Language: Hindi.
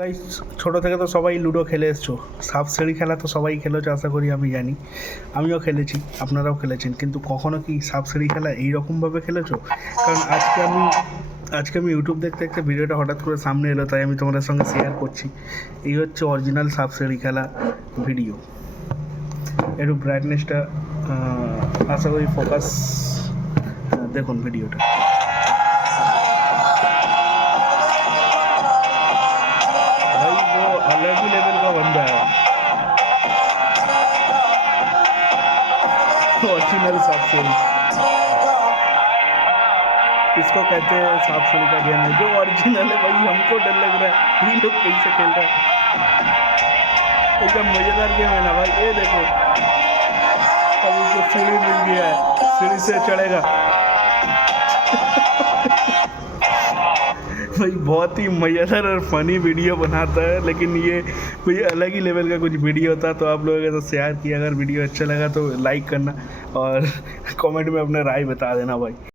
গাইস, ছোটো থেকে তো সবাই লুডো খেলে এসছো। সাপ সিঁড়ি খেলা তো সবাই খেলেছো, আশা করি আমি জানি। আমিও খেলেছি, আপনারাও খেলেছেন, কিন্তু কখনো কি সাপ সিঁড়ি খেলা এইরকমভাবে খেলেছো? কারণ আজকে আমি ইউটিউব দেখতে দেখতে ভিডিওটা হঠাৎ করে সামনে এলো, তাই আমি তোমাদের সঙ্গে শেয়ার করছি। এই হচ্ছে অরিজিনাল সাপ সিঁড়ি খেলা ভিডিও। একটু ব্রাইটনেসটা আশা করি ফোকাস, দেখুন ভিডিওটা। भाई वो अलग ही लेवल का बंदा है, ओरिजिनल सांप सीढ़ी। इसको कहते हैं सांप सीढ़ी का गेम है, जो ओरिजिनल है। भाई हमको डर लग रहा है ये लोग कैसे खेल रहे हैं। एकदम मजेदार गेम है ना भाई। ये देखो, अब उसको सीढ़ी मिल गया है, सीढ़ी से चढ़ेगा। भाई बहुत ही मज़ेदार और फनी वीडियो बनाता है, लेकिन ये कोई अलग ही लेवल का कुछ वीडियो होता। तो आप लोगों के साथ शेयर किया। अगर वीडियो अच्छा लगा तो लाइक करना और कमेंट में अपना राय बता देना भाई।